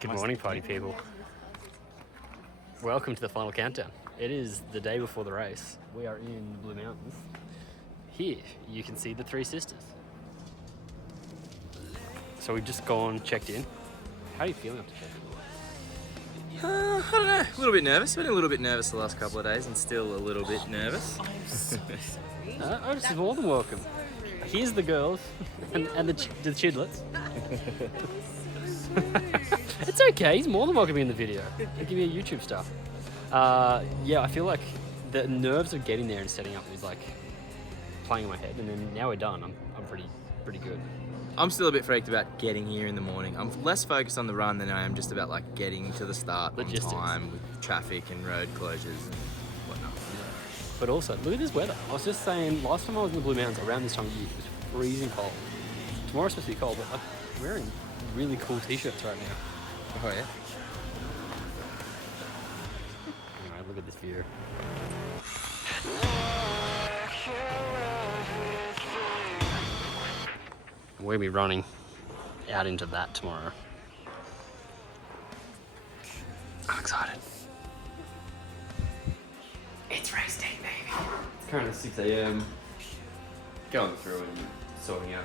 Good morning, party people. Welcome to the final countdown. It is the day before the race. We are in the Blue Mountains. Here, you can see the Three Sisters. So we've just gone, checked in. How are you feeling after checking in? I don't know, a little bit nervous. Been a little bit nervous the last couple of days and still a little bit nervous. Otis is more than welcome. Here's the girls and the chidlets. It's okay, he's more than welcome in the video. I'll give you a YouTube star. Yeah, I feel like the nerves of getting there and setting up is like playing in my head, and then now we're done. I'm pretty good. I'm still a bit freaked about getting here in the morning. I'm less focused on the run than I am just about like getting to the start Logistics. on time with traffic and road closures and whatnot. But also, look at this weather. I was just saying, last time I was in the Blue Mountains around this time of year, it was freezing cold. Tomorrow's supposed to be cold, but I'm wearing really cool t-shirts right now. Oh yeah. Anyway, look at this view. We'll be running out into that tomorrow. I'm excited. It's race day, baby. It's currently 6 a.m. Going through and sorting out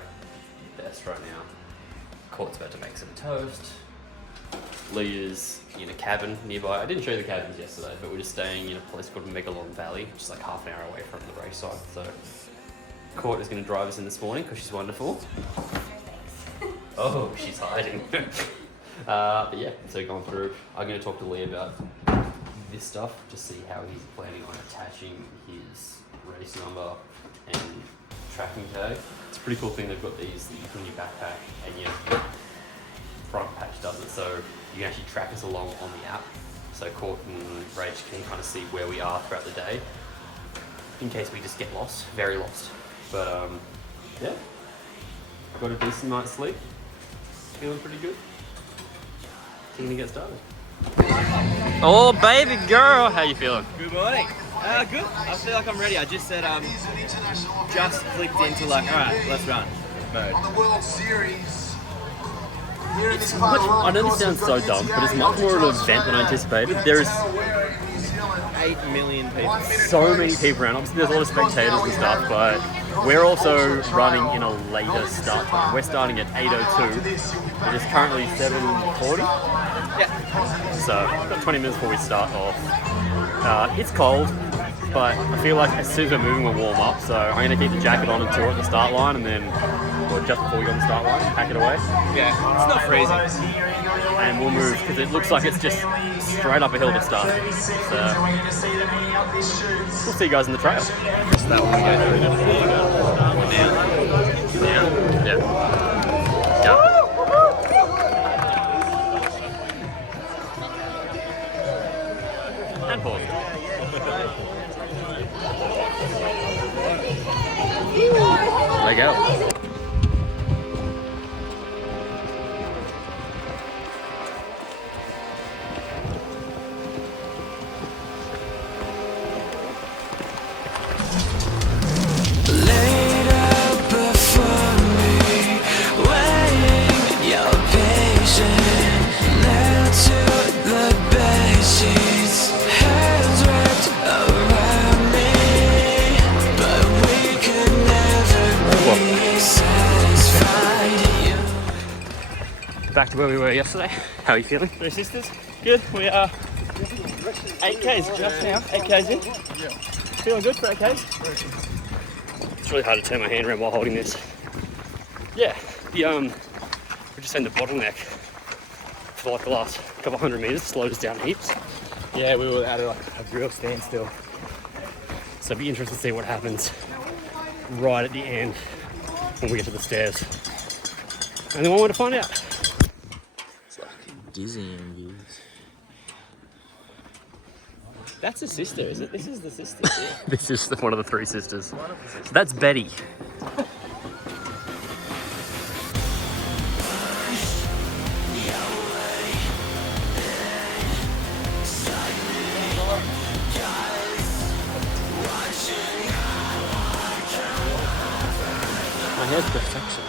the best right now. Court's about to make some toast. Leah's in a cabin nearby. I didn't show you the cabins yesterday, but we're just staying in a place called Megalong Valley, which is like half an hour away from the race site. So Court is going to drive us in this morning because she's wonderful. Oh, she's hiding. But yeah, so going through. I'm going to talk to Leah about this stuff to see how he's planning on attaching his race number and tracking tag. It's a pretty cool thing. They've got these that you put in your backpack, and your front patch does it, so you can actually track us along on the app. So Court and Rach can kind of see where we are throughout the day, in case we just get lost, very lost. But yeah, I got a decent night's sleep. Feeling pretty good. Keen to get started. Oh baby girl, how you feeling? Good morning. Good. I feel like I'm ready. I just said just clicked into like, alright, let's run mode. On the World Series. It's much, I know this sounds so dumb, but it's much more of an event than I anticipated. There's 8 million people. so many people around. Obviously there's a lot of spectators and stuff, but we're also running in a later start time. We're starting at 8:02. It is currently 7:40. Yeah. So about 20 minutes before we start off. It's cold, but I feel like as soon as we're moving, we'll warm up. So I'm going to keep the jacket on until we're at the start line, and then just before we go on the start line, pack it away. Yeah, it's not freezing. And we'll move, because it looks like it's just straight up a hill to start. So we'll see you guys in the trail. So that one we go through Down? Yeah. Go. And pause. There you go. Back to where we were yesterday. How are you feeling? Three Sisters, good. We are 8Ks just now, 8Ks in. Yeah. Feeling good for 8Ks? It's really hard to turn my hand around while holding this. Yeah, we're just saying the bottleneck for like the last couple hundred meters slowed us down heaps. Yeah, we were at a real standstill. So it'd be interesting to see what happens right at the end when we get to the stairs. Only one way to find out. It's like dizzying views. That's a sister, is it? This is the sister. This is one of the Three Sisters. That's Betty. My hair's perfection.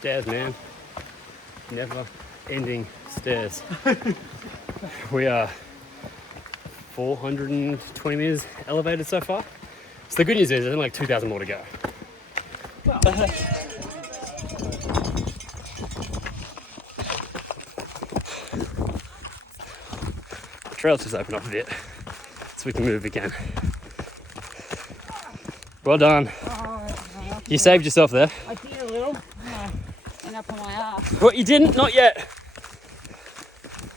Stairs, man. Never ending stairs. We are 420 meters elevated so far. So the good news is there's only like 2,000 more to go. The trails just open up a bit so we can move again. Well done. You saved yourself there. I did a little. End up on my ass. What, you didn't? Not yet.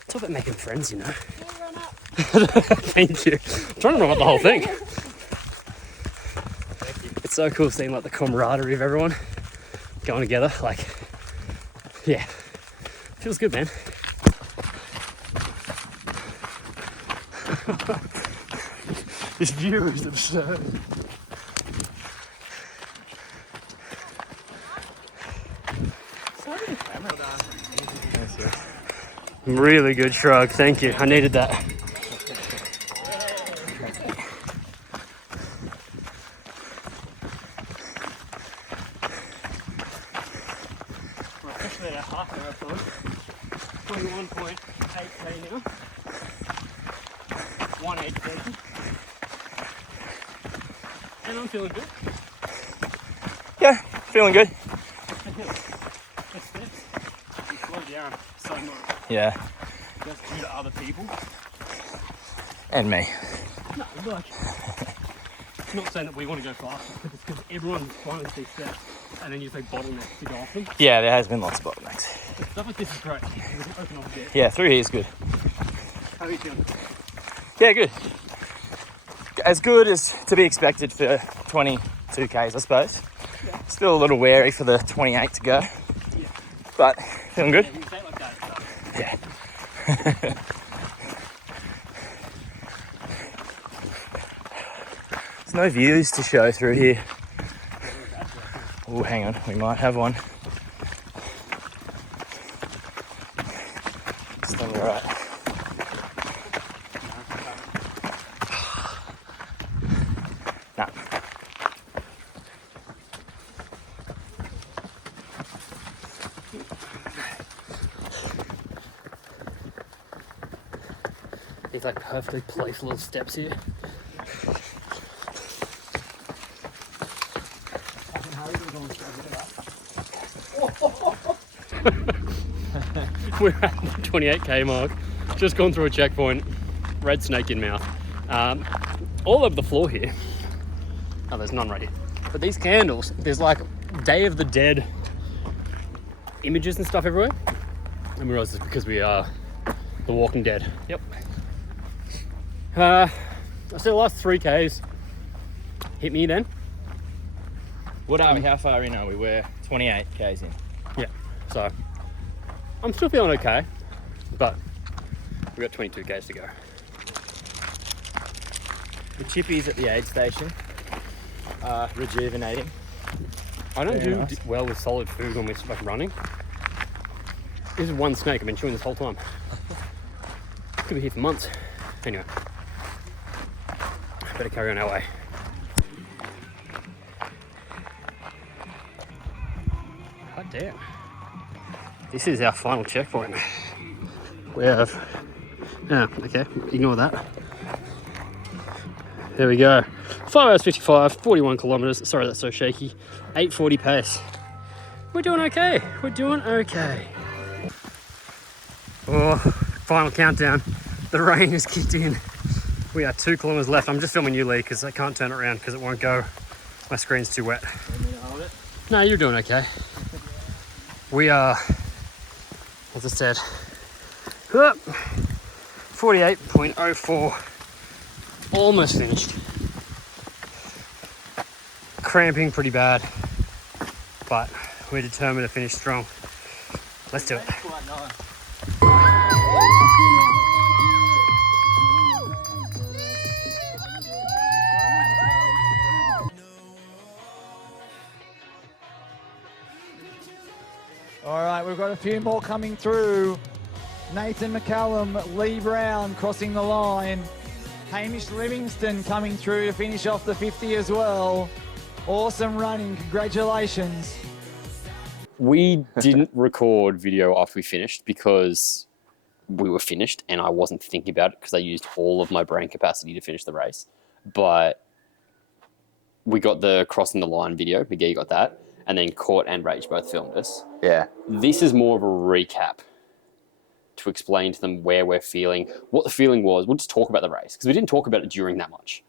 It's all about making friends, you know. Run up. Thank you. I'm trying to run up the whole thing. It's so cool seeing like the camaraderie of everyone going together. Like, yeah, feels good, man. This view is absurd. Really good shrug, thank you. I needed that. We're officially at a half marathon. 21.8k now. 1:8:30. And I'm feeling good. Yeah, feeling good. The steps, you slow down so much. Yeah, Just due to other people. and me. No, like, it's not saying that we want to go faster, but it's because everyone climbs these steps and then you just like bottlenecks to go off them. Yeah, there has been lots of bottlenecks. But stuff like this is great. We can open up a bit. Yeah, through here is good. How are you feeling? Yeah, good. As good as to be expected for 22Ks, I suppose. Yeah. Still a little wary for the 28 to go. Yeah. But feeling good. Yeah, you say it like that. So. Yeah. There's no views to show through here. Oh, hang on, we might have one. It's not alright. Nah. These like perfectly placed little steps here. We're at the 28k mark. Just gone through a checkpoint. Red snake in mouth. All over the floor here. Oh, there's none right here. But these candles, there's like Day of the Dead images and stuff everywhere. And we realize it's because we are The Walking Dead. Yep. I say the last 3Ks hit me then. What are we? How far in are we? We're 28Ks in. Yeah. So I'm still feeling okay, but we've got 22Ks to go. The chippies at the aid station are rejuvenating. I don't Very do nice. well with solid food when we're like running. This is one snake I've been chewing this whole time. Could be here for months. Anyway, better carry on our way. God damn. This is our final checkpoint. We have, yeah, okay, ignore that. There we go. 5 hours 55, 41 kilometers. Sorry, that's so shaky. 8:40 pace. We're doing okay. We're doing okay. Oh, final countdown. The rain has kicked in. We are 2 kilometers left. I'm just filming you, Lee, because I can't turn it around because it won't go. My screen's too wet. No, you're doing okay. We are, as I said, 48.04. Almost finished. Cramping pretty bad, but we're determined to finish strong. Let's do it. All right, we've got a few more coming through. Nathan McCallum, Lee Brown crossing the line. Hamish Livingston coming through to finish off the 50 as well. Awesome running, congratulations. We didn't record video after we finished because we were finished and I wasn't thinking about it because I used all of my brain capacity to finish the race. But we got the crossing the line video. Miguel got that. And then Court and Rach both filmed us. Yeah. This is more of a recap to explain to them where we're feeling, what the feeling was. We'll just talk about the race because we didn't talk about it during that much.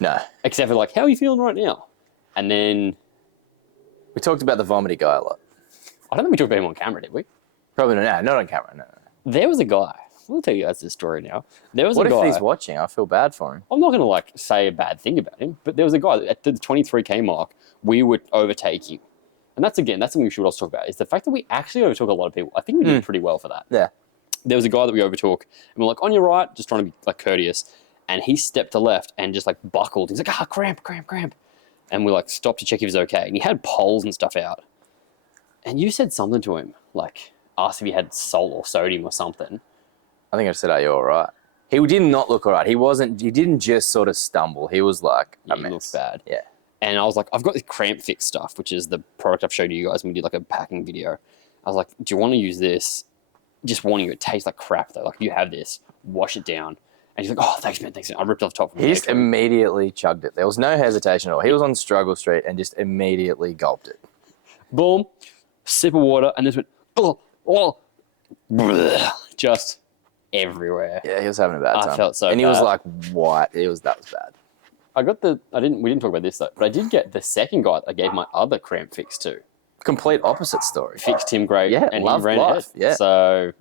No. Except for like, how are you feeling right now? And then... We talked about the vomity guy a lot. I don't think we talked about him on camera, did we? Probably not on camera, no. There was a guy. We'll tell you guys this story now. There was What a guy. if he's watching? I feel bad for him. I'm not going to like say a bad thing about him, but there was a guy at the 23K mark, we would overtake him. And that's something we should also talk about, is the fact that we actually overtook a lot of people. I think we did pretty well for that. Yeah. There was a guy that we overtook, and we're like, on your right, just trying to be like courteous. And he stepped to left and just like buckled. He's like, cramp. And we like stopped to check if he was okay. And he had poles and stuff out. And you said something to him, like asked if he had salt or sodium or something. I think I said, are you all right? He did not look all right. He didn't just sort of stumble. He was like Yeah, a he mess. looks bad. Yeah. And I was like, I've got this Cramp Fix stuff, which is the product I've showed you guys when we did like a packing video. I was like, do you want to use this? Just warning you, it tastes like crap though. Like, you have this, wash it down. And he's like, oh, thanks, man. I ripped off the top. He just immediately chugged it. There was no hesitation at all. He was on Struggle Street and just immediately gulped it. Boom, sip of water, and this went, bleh, just everywhere. Yeah, he was having a bad time. I felt so And he was bad. like white. That was bad. We didn't talk about this though, but I did get the second guy that I gave my other Cramp Fix to. Complete opposite story. Fixed him great, Yeah, and he loved ran life, ahead. yeah. So,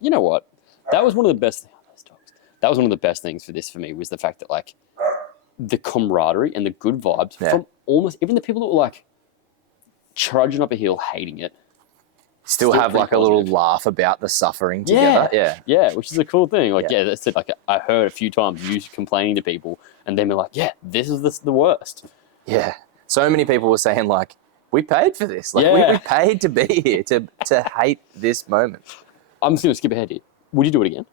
you know what? That was one of the best. Those dogs. That was one of the best things for this for me was the fact that like the camaraderie and the good vibes from almost even the people that were like trudging up a hill, hating it. Still have pretty like a little positive. laugh about the suffering together. Yeah. which is a cool thing. Like, Yeah. that's it. Like, I heard a few times you complaining to people, and then they're like, "Yeah, this is the worst." Yeah. So many people were saying like, we paid for this. Like Yeah. we paid to be here to hate this moment. I'm just gonna skip ahead here. Would you do it again?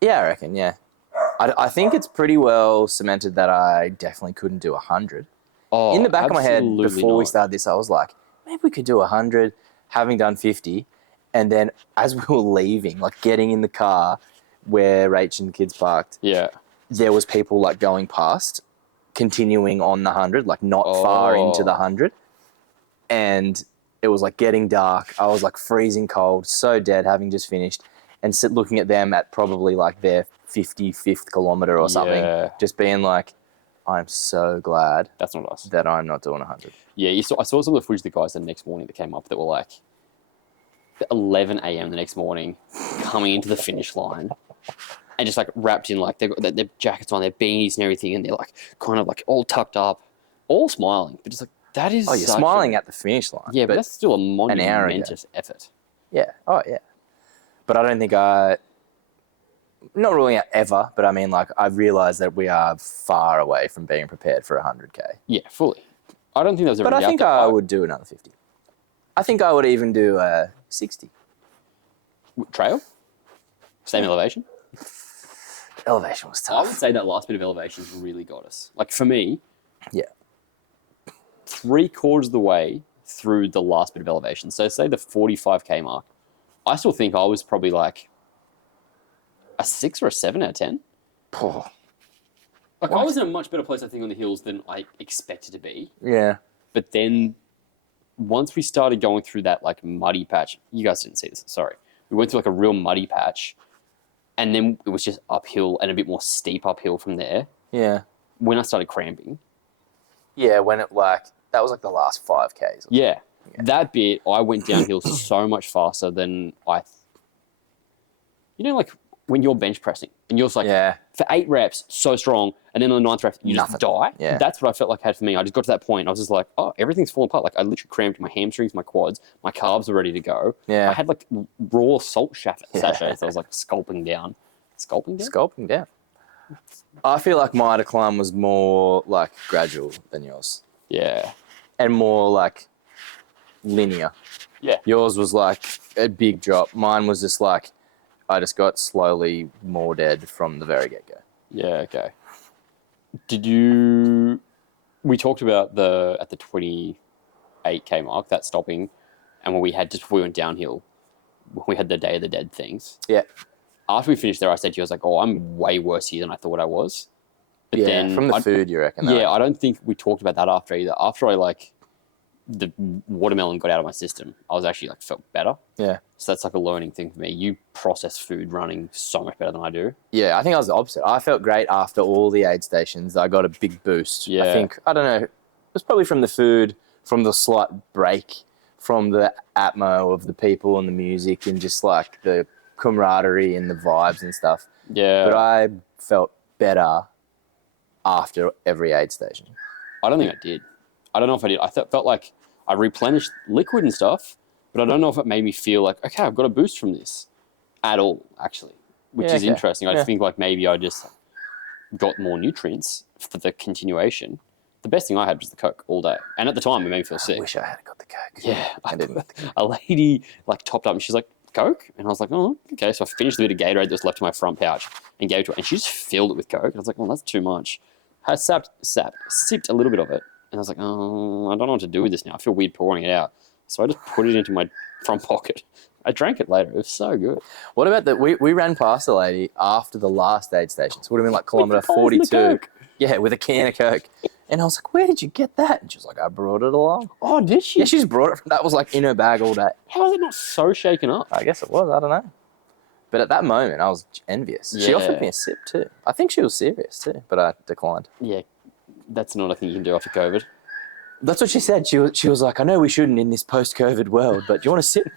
Yeah, I reckon. Yeah. I think it's pretty well cemented that I definitely couldn't do 100. Oh, In the back of my head, absolutely before we not. started this, I was like, maybe we could do 100, having done 50. And then as we were leaving, like getting in the car where Rach and the kids parked, Yeah. there was people like going past, continuing on the 100, like not far into the 100. And it was like getting dark. I was like freezing cold, so dead, having just finished, and looking at them at probably like their 55th kilometer or something, Yeah. just being like, I'm so glad That's not us. that I'm not doing 100. Yeah, I saw some of the footage of the guys the next morning that came up that were like 11 a.m. the next morning coming into the finish line and just like wrapped in like they've got their jackets on, their beanies and everything, and they're like kind of like all tucked up, all smiling, but just like that is Oh, you're such smiling a, at the finish line. yeah, but that's still a hour ago. monumentous effort. Yeah. Oh, yeah. But I don't think not ruling out ever, but I mean, like, I've realised that we are far away from being prepared for 100K. Yeah, fully. I don't think that was ever But I out think there. I would do another 50. I think I would even do 60. Trail? Same elevation? Elevation was I would tough. say that last bit of elevation really got us. Like for me, Yeah. 3/4 of the way through the last bit of elevation, so say the 45K mark, I still think I was probably like a 6 or a 7 out of 10. Oh, Like I was in a much better place, I think, on the hills than I expected to be. yeah. But then once we started going through that like muddy patch, you guys didn't see this, sorry. We went through like a real muddy patch, and then it was just uphill and a bit more steep uphill from there. Yeah. When I started cramping, Yeah, when it that was like the last 5Ks. yeah, that bit I went downhill so much faster than you know, like when you're bench pressing and you're just like Yeah. for 8 reps so strong, and then on the 9th rep you Nothing. just die. Yeah. That's what I felt like I had for me. I just got to that point. I was just like, oh, everything's falling apart. Like I literally cramped my hamstrings, my quads, my calves were ready to go. Yeah. I had like raw salt sachets. I was like sculpting down. Sculpting down. I feel like my decline was more like gradual than yours. Yeah. And more like linear. Yeah. Yours was like a big drop. Mine was just like, I just got slowly more dead from the very get-go. Yeah, okay. We talked about at the 28K 8K mark, that stopping, and when we had just before we went downhill, we had the Day of the Dead things. Yeah. After we finished there, I said to you, I was like, "Oh, I'm way worse here than I thought I was." But Yeah, then from the food, you reckon? Yeah, I don't think we talked about that after either. After I like the watermelon got out of my system, I was actually like felt better. Yeah. So that's like a learning thing for me. You process food running so much better than I do. Yeah, I think I was the opposite. I felt great after all the aid stations. I got a big boost. Yeah. I think, I don't know, it was probably from the food, from the slight break, from the atmo of the people and the music and just like the camaraderie and the vibes and stuff. Yeah. But I felt better after every aid station. I don't think I did. I don't know if I did. I felt like I replenished liquid and stuff, but I don't know if it made me feel like, okay, I've got a boost from this at all, actually, which Yeah, is okay. interesting. I Yeah. think like maybe I just got more nutrients for the continuation. The best thing I had was the Coke all day. And at the time, it made me feel I sick. wish I had got the Coke. Yeah. I didn't. A lady like topped up and she's like, Coke? And I was like, oh, okay. So I finished the bit of Gatorade that was left in my front pouch and gave it to her. And she just filled it with Coke. And I was like, oh, that's too much. I sipped a little bit of it. And I was like, oh, I don't know what to do with this now. I feel weird pouring it out. So I just put it into my front pocket. I drank it later. It was so good. What about that? We ran past a lady after the last aid station. So it would have been like kilometre With the cans and the 42. Coke. Yeah, with a can of Coke. And I was like, where did you get that? And she was like, I brought it along. Oh, did she? Yeah, she just brought it. That was like in her bag all day. How is it not so shaken up? I guess it was. I don't know. But at that moment, I was envious. She Yeah. offered me a sip too. I think she was serious too, but I declined. Yeah, that's not a thing you can do after COVID. That's what she said. She was like, I know we shouldn't in this post-COVID world, but do you want to sip?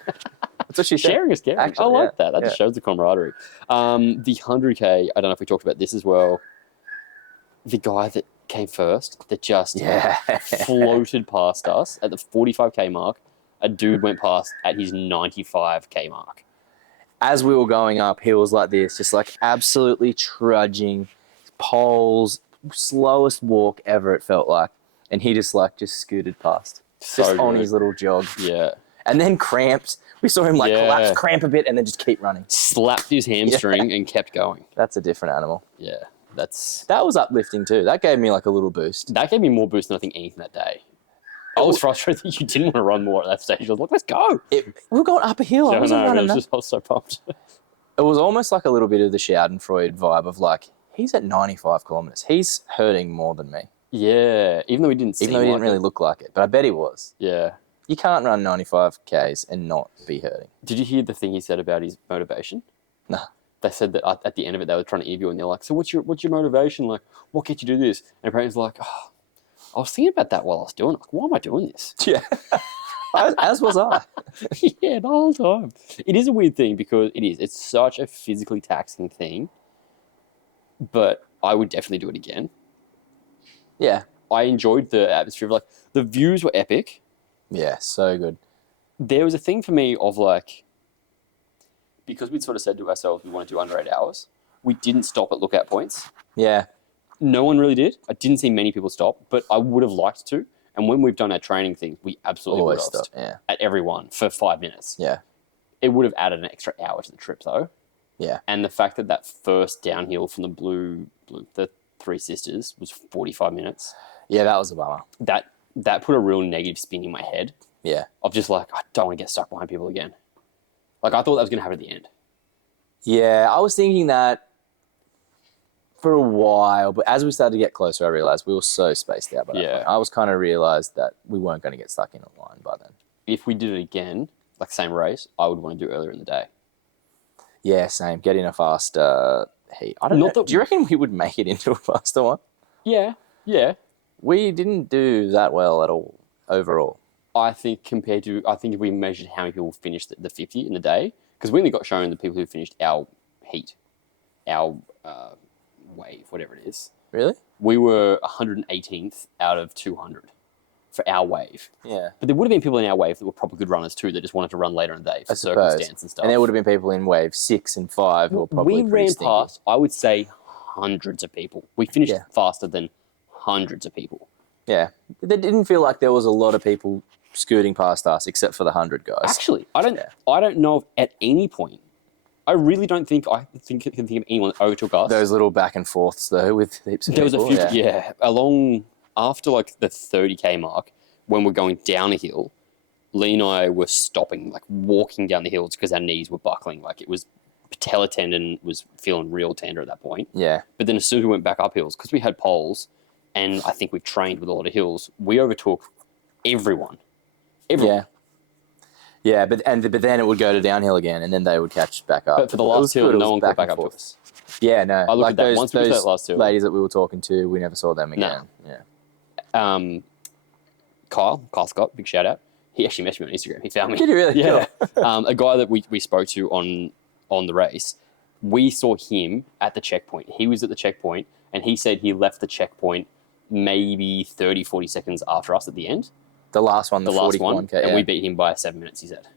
That's what she said. Sharing is caring. Actually, I like yeah, that. That just yeah. shows the camaraderie. The 100K, I don't know if we talked about this as well. The guy that came first, that just Yeah. floated past us at the 45K mark. A dude went past at his 95K mark. As we were going up hills like this, just like absolutely trudging, poles, slowest walk ever it felt like. And he just scooted past. So Just on good. his little jog. Yeah. And then cramps. We saw him like Yeah. collapse, cramp a bit, and then just keep running. Slapped his hamstring and kept going. That's a different animal. Yeah. That's That was uplifting too. That gave me like a little boost. That gave me more boost than I think anything that day. I was frustrated that you didn't want to run more at that stage. I was like, let's go. We were going up a hill. I I wasn't know, running that. I was so pumped. It was almost like a little bit of the Schadenfreude vibe of like, he's at 95 kilometers. He's hurting more than me. Yeah, even though we didn't see Even though he didn't really look like it. But I bet he was. Yeah. You can't run 95 Ks and not be hurting. Did you hear the thing he said about his motivation? No. They said that at the end of it, they were trying to interview, and they're like, "So what's your motivation? Like, what gets you to do this?" And apparently, he's like, "Oh, I was thinking about that while I was doing it. Like, why am I doing this?" Yeah. As was I. Yeah, the whole time. It is a weird thing because it's such a physically taxing thing. But I would definitely do it again. Yeah. I enjoyed the atmosphere of like the views were epic. Yeah, so good. There was a thing for me of like, because we'd sort of said to ourselves we want to do under 8 hours, we didn't stop at lookout points. Yeah. No one really did. I didn't see many people stop, but I would have liked to. And when we've done our training things, we absolutely would Always have stop. Yeah. at every one for 5 minutes. Yeah. It would have added an extra hour to the trip though. Yeah. And the fact that that first downhill from the Three Sisters was 45 minutes, Yeah, that was a bummer. that put a real negative spin in my head Yeah. of just like, I don't want to get stuck behind people again. Like I thought that was going to happen at the end. Yeah, I was thinking that for a while, but as we started to get closer, I realized we were so spaced out by that Yeah. point. I was kind of realized that we weren't going to get stuck in a line by then. If we did it again, like same race, I would want to do earlier in the day. Yeah, same. Get in a faster heat. I don't Not know. that- Do you reckon we would make it into a faster one? Yeah. We didn't do that well at all overall. I think if we measured how many people finished the 50 in the day, because we only got shown the people who finished our heat, our wave, whatever it is. Really? We were 118th out of 200 for our wave. Yeah. But there would have been people in our wave that were probably good runners too, that just wanted to run later in the day for I suppose. circumstance and stuff. And there would have been people in wave 6 and 5 who were probably we pretty ran stinky. past, I would say, hundreds of people. We finished Yeah. faster than hundreds of people. Yeah. It didn't feel like there was a lot of people scooting past us except for the 100 guys. Actually, I don't Yeah. know if at any point, I really don't think I can think of anyone that overtook us. Those little back and forths though with heaps of There was a people. few, along after like the 30K mark, when we're going down a hill, Lee and I were stopping, like walking down the hills because our knees were buckling. Like it was patellar tendon was feeling real tender at that point. Yeah. But then as soon as we went back up hills, because we had poles, and I think we've trained with a lot of hills, we overtook everyone. Yeah. Yeah, but then it would go to downhill again, and then they would catch back up. But for the It last was hill, good, it no was one caught back and up to forth. us. Yeah, no. I looked like at that those, once we did those that last hill. ladies that we were talking to, we never saw them again. Yeah. Kyle Scott, big shout out. He actually messaged me on Instagram. He found me. Did he really? Yeah. Cool. A guy that we spoke to on the race, we saw him at the checkpoint. He was at the checkpoint, and he said he left the checkpoint maybe 30, 40 seconds after us at the end. The last one, the last one. 41K. And we beat him by 7 minutes, he said.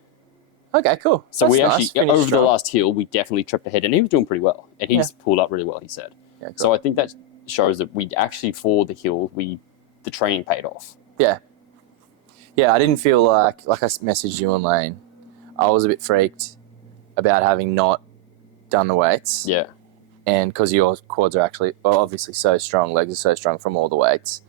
Okay, cool. So That's we nice. actually, Finished over the strong. last hill, we definitely tripped ahead, and he was doing pretty well. And he's pulled up really well, he said. Yeah, cool. So I think that shows that we actually, for the hill, the training paid off. Yeah. Yeah, I didn't feel like I messaged you on Lane. I was a bit freaked about having not done the weights. Yeah. And because your quads are actually, well, obviously so strong, legs are so strong from all the weights,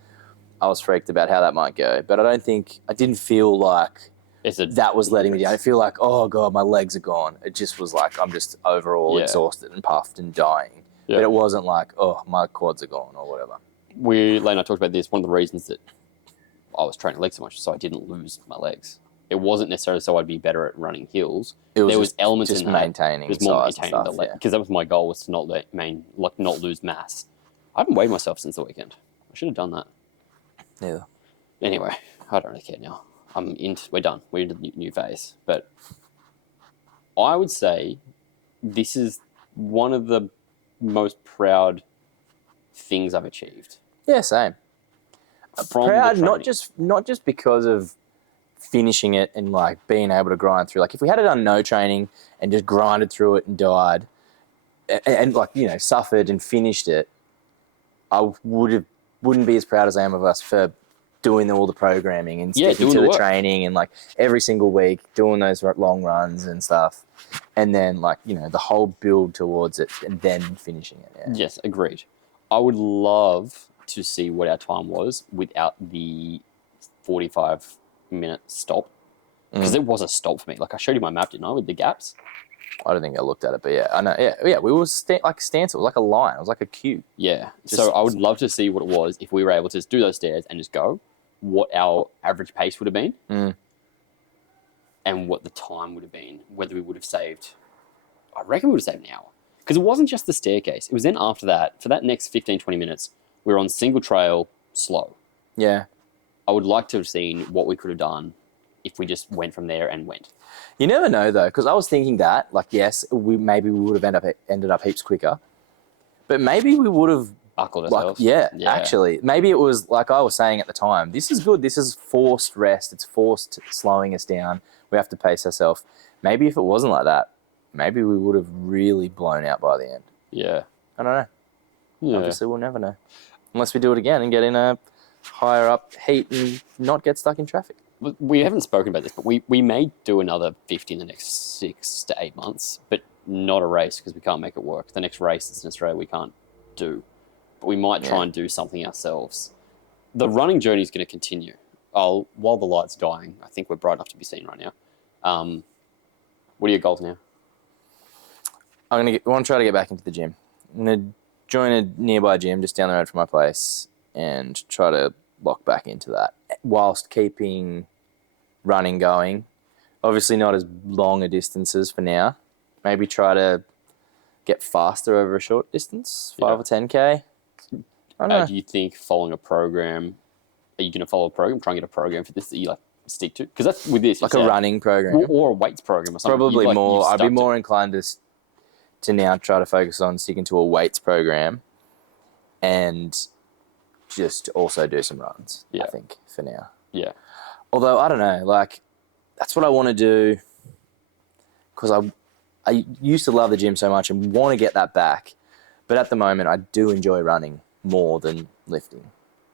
I was freaked about how that might go. But I didn't feel like that was letting me down. I feel like, oh God, my legs are gone. It just was like, I'm just overall exhausted and puffed and dying. Yeah. But it wasn't like, oh, my quads are gone or whatever. Lane and I talked about this. One of the reasons that I was training legs so much, so I didn't lose my legs. It wasn't necessarily so I'd be better at running hills. There was elements just in that. maintaining It was more size and maintaining stuff, the leg, because that was my goal, was to not lose mass. I haven't weighed myself since the weekend. I should have done that. Yeah. Anyway, I don't really care now. We're done. We're into the new phase. But I would say this is one of the most proud things I've achieved. Yeah, same. From Proud, the not training. just because of finishing it and like being able to grind through. Like if we had done no training and just grinded through it and died, and like suffered and finished it, I wouldn't be as proud as I am of us for doing all the programming and sticking to the training and like every single week doing those long runs and stuff, and then like the whole build towards it and then finishing it. Yeah. Yes, agreed. I would love to see what our time was without the 45-minute stop, because it was a stop for me. Like I showed you my map, didn't I, with the gaps? I don't think I looked at it, but yeah, I know. Yeah, we were like stencil, like a line. It was like a cube. Yeah. So I would love to see what it was if we were able to just do those stairs and just go, what our average pace would have been, and what the time would have been, whether we would have saved. I reckon we would have saved an hour. Because it wasn't just the staircase. It was then after that, for that next 15, 20 minutes, we were on single trail, slow. Yeah. I would like to have seen what we could have done if we just went from there and went. You never know though, because I was thinking that, like, yes, maybe we would have ended up heaps quicker, but maybe we would have Buckled like, ourselves. yeah, actually, maybe it was like I was saying at the time. This is good. This is forced rest. It's forced slowing us down. We have to pace ourselves. Maybe if it wasn't like that, maybe we would have really blown out by the end. Yeah. I don't know. Yeah. Obviously, we'll never know unless we do it again and get in a higher up heat and not get stuck in traffic. We haven't spoken about this, but we may do another 50 in the next 6 to 8 months, but not a race because we can't make it work. The next race that's in Australia we can't do. But we might try and do something ourselves. The running journey is going to continue. While the light's dying, I think we're bright enough to be seen right now. What are your goals now? I want to try to get back into the gym. I'm going to join a nearby gym just down the road from my place and try to lock back into that whilst keeping running going. Obviously not as long a distances for now. Maybe try to get faster over a short distance, 5 or 10K. I don't know. Do you think following a program, are you going to follow a program, try and get a program for this that you like stick to? Because that's with this. Like a running program. Or a weights program or something. Probably more. I'd be stuck more inclined to now try to focus on sticking to a weights program and just also do some runs, I think, for now. Yeah. Although, I don't know, like, that's what I want to do because I used to love the gym so much and want to get that back. But at the moment, I do enjoy running more than lifting,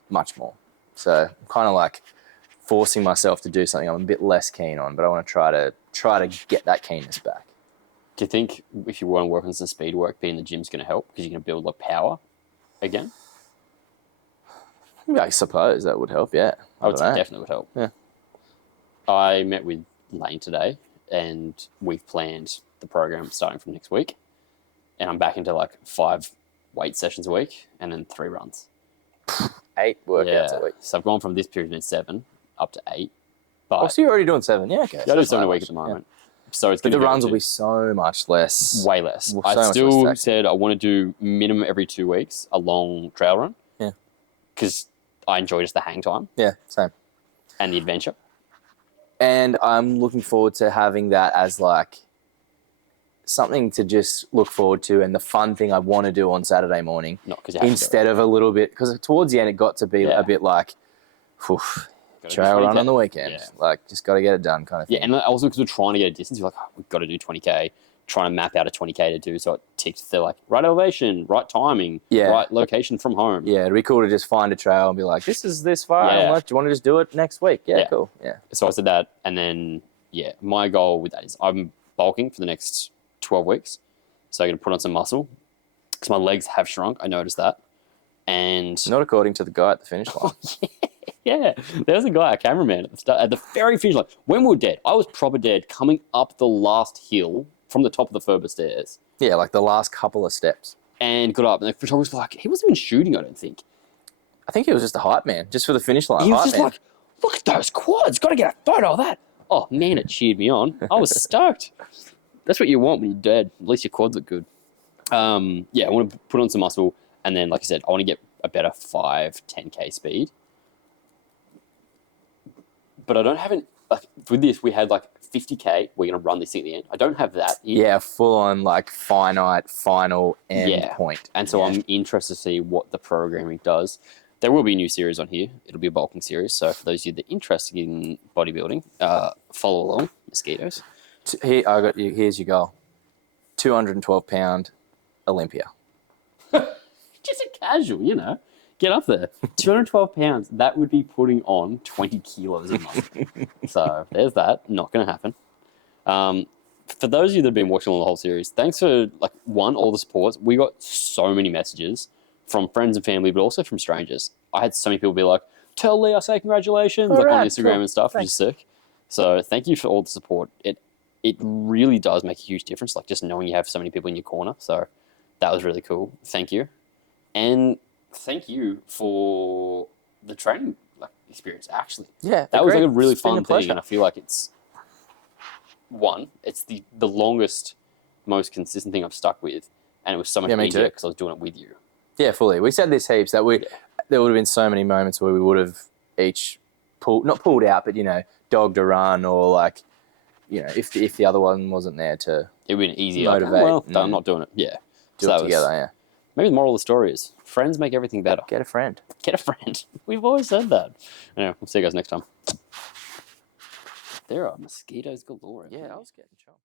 much more. So I'm kind of like forcing myself to do something I'm a bit less keen on, but I want to try to get that keenness back. Do you think if you want to work on some speed work, being in the gym's going to help because you're going to build like power again? I suppose that would help. Yeah, I would say dunno. definitely would help. Yeah. I met with Lane today, and we've planned the program starting from next week. And I'm back into like 5 weight sessions a week, and then 3 runs. 8 workouts a week. So I've gone from this period in 7 up to 8. But Oh, so you're already doing 7? Yeah, okay. I So do that's 7 a not week much. at the moment. So it's But going the to runs will be so much less. way less. Well, so I much less still taxing. said I want to do minimum every 2 weeks a long trail run. Yeah. Because I enjoy just the hang time Yeah, same. and the adventure. And I'm looking forward to having that as like something to just look forward to and the fun thing I want to do on Saturday morning Not because you have instead of a little bit, because towards the end it got to be Yeah. a bit like, to trail run on the weekend. Yeah. Like, just got to get it done kind of thing. Yeah, and also because we're trying to get a distance, you're like, oh, we've got to do 20K, trying to map out a 20K to do. So it ticks, they're like, right elevation, right timing, Yeah. right location from home. Yeah, it'd be cool to just find a trail and be like, this is this far. Yeah. I'm like, do you want to just do it next week? Yeah, Yeah. cool. Yeah. So I said that, and then, yeah, my goal with that is I'm bulking for the next 12 weeks. So I'm going to put on some muscle because my legs have shrunk. I noticed that. And Not according to the guy at the finish line. yeah, there's a guy, a cameraman at the start, at the very finish line. When we were dead, I was proper dead coming up the last hill from the top of the Furber stairs Yeah, like the last couple of steps. and got up. And the photographer was like, he wasn't even shooting, I don't think. I think he was just a hype man, just for the finish line. He was Hype just man. like, look at those quads. Got to get a photo of that. Oh, man, it cheered me on. I was stoked. That's what you want when you're dead. At least your quads look good. Yeah, I want to put on some muscle. And then, like I said, I want to get a better 10K speed. But I don't have it. Like, with this, we had like 50K. We're going to run this thing at the end. I don't have that in. Yeah, full on like finite final end Yeah. point. And so Yeah. I'm interested to see what the programming does. There will be a new series on here. It'll be a bulking series. So for those of you that are interested in bodybuilding, follow along, mosquitoes. Here, I got you. Here's your goal: 212-pound Olympia. Just a casual, you know. Get up there. 212 pounds. That would be putting on 20 kilos a month. So there's that. Not going to happen. For those of you that have been watching the whole series, thanks for all the supports. We got so many messages from friends and family, but also from strangers. I had so many people be like, "Tell Lee I say congratulations," on right, Instagram cool. and stuff, which is sick. So thank you for all the support. It really does make a huge difference. Like just knowing you have so many people in your corner. So that was really cool. Thank you, and thank you for the training experience. Actually, Yeah, that was great. like a really It's been a fun thing, pleasure. and I feel like it's the longest, most consistent thing I've stuck with, and it was so much Yeah, me easier too. because I was doing it with you. Yeah, fully. We said this heaps that there would have been so many moments where we would have each not pulled out, but dogged a run or if the other one wasn't there to It would have been easy. Motivate Like, oh, well, I'm and not doing it. Yeah, do So it that was- together. Yeah, Maybe the moral of the story is friends make everything better. get a friend. Get a friend. We've always said that. Anyway, we'll see you guys next time. There are mosquitoes galore. Yeah, I was getting chopped.